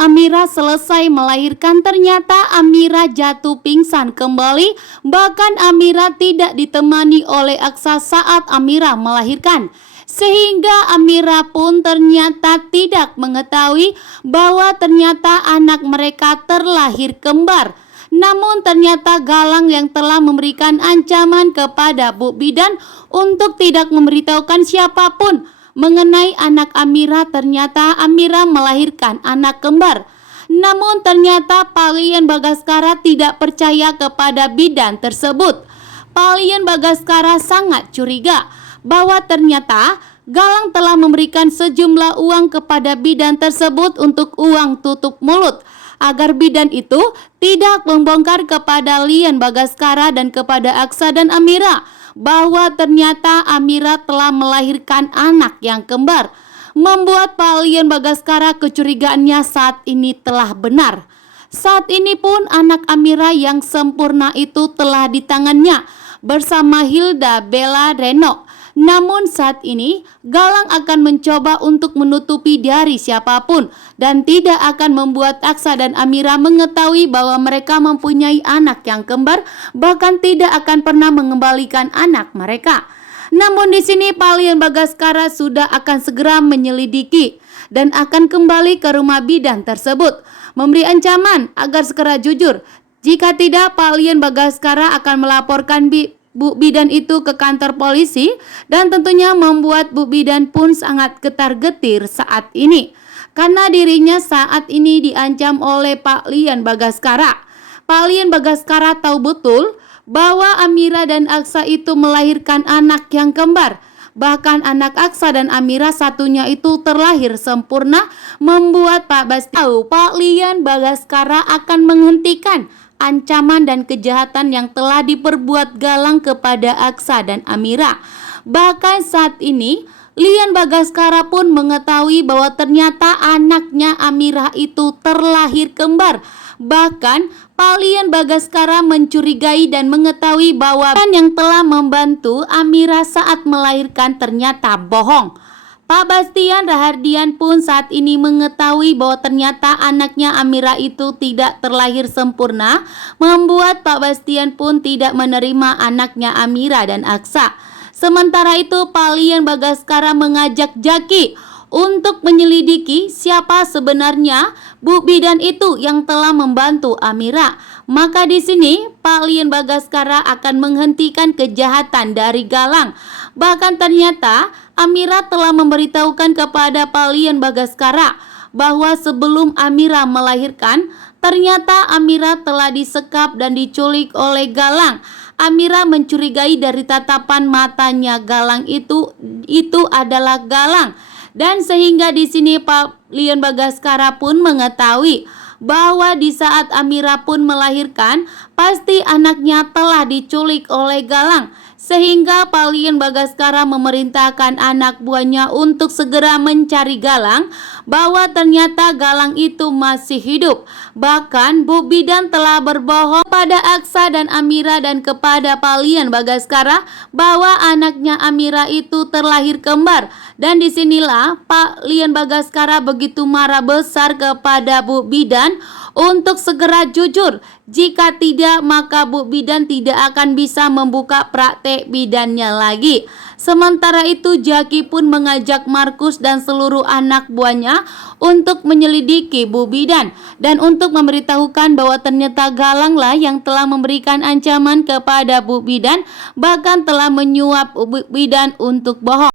Amira selesai melahirkan, ternyata Amira jatuh pingsan kembali. Bahkan Amira tidak ditemani oleh Aksa saat Amira melahirkan. Sehingga Amira pun ternyata tidak mengetahui bahwa ternyata anak mereka terlahir kembar. Namun ternyata Galang yang telah memberikan ancaman kepada Bu Bidan untuk tidak memberitahukan siapapun mengenai anak Amira. Ternyata Amira melahirkan anak kembar. Namun ternyata Pak Lian Bagaskara tidak percaya kepada bidan tersebut. Pak Lian Bagaskara sangat curiga bahwa ternyata Galang telah memberikan sejumlah uang kepada bidan tersebut untuk uang tutup mulut, agar bidan itu tidak membongkar kepada Lian Bagaskara dan kepada Aksa dan Amira bahwa ternyata Amira telah melahirkan anak yang kembar. Membuat Pak Lian Bagaskara kecurigaannya saat ini telah benar. Saat ini pun anak Amira yang sempurna itu telah di tangannya bersama Hilda Bella Reno. Namun saat ini Galang akan mencoba untuk menutupi dari siapapun dan tidak akan membuat Aksa dan Amira mengetahui bahwa mereka mempunyai anak yang kembar, bahkan tidak akan pernah mengembalikan anak mereka. Namun di sini Pak Lian Bagaskara sudah akan segera menyelidiki dan akan kembali ke rumah bidan tersebut, memberi ancaman agar segera jujur. Jika tidak, Pak Lian Bagaskara akan melaporkan Bu Bidan itu ke kantor polisi, dan tentunya membuat Bu Bidan pun sangat getar-getir saat ini karena dirinya saat ini diancam oleh Pak Lian Bagaskara. Pak Lian Bagaskara tahu betul bahwa Amira dan Aksa itu melahirkan anak yang kembar. Bahkan anak Aksa dan Amira satunya itu terlahir sempurna, membuat Pak Basti tahu Pak Lian Bagaskara akan menghentikan ancaman dan kejahatan yang telah diperbuat Galang kepada Aksa dan Amira. Bahkan saat ini Lian Bagaskara pun mengetahui bahwa ternyata anaknya Amira itu terlahir kembar. Bahkan Pak Lian Bagaskara mencurigai dan mengetahui bahwa yang telah membantu Amira saat melahirkan ternyata bohong. Pak Bastian Rahardian pun saat ini mengetahui bahwa ternyata anaknya Amira itu tidak terlahir sempurna, membuat Pak Bastian pun tidak menerima anaknya Amira dan Aksa. Sementara itu Pak Lian Bagaskara mengajak Jaki untuk menyelidiki siapa sebenarnya Bu Bidan itu yang telah membantu Amira. Maka di sini Pak Lian Bagaskara akan menghentikan kejahatan dari Galang. Bahkan ternyata Amira telah memberitahukan kepada Pak Lian Bagaskara bahwa sebelum Amira melahirkan, ternyata Amira telah disekap dan diculik oleh Galang. Amira mencurigai dari tatapan matanya Galang itu adalah Galang. Dan sehingga di sini Pak Lian Bagaskara pun mengetahui bahwa di saat Amira pun melahirkan, pasti anaknya telah diculik oleh Galang. Sehingga Pak Lian Bagaskara memerintahkan anak buahnya untuk segera mencari Galang, bahwa ternyata Galang itu masih hidup. Bahkan Bu Bidan telah berbohong pada Aksa dan Amira dan kepada Pak Lian Bagaskara bahwa anaknya Amira itu terlahir kembar. Dan disinilah Pak Lian Bagaskara begitu marah besar kepada Bu Bidan untuk segera jujur. Jika tidak, maka Bu Bidan tidak akan bisa membuka praktek bidannya lagi. Sementara itu Jaki pun mengajak Markus dan seluruh anak buahnya untuk menyelidiki Bu Bidan dan untuk memberitahukan bahwa ternyata Galanglah yang telah memberikan ancaman kepada Bu Bidan, bahkan telah menyuap Bu Bidan untuk bohong.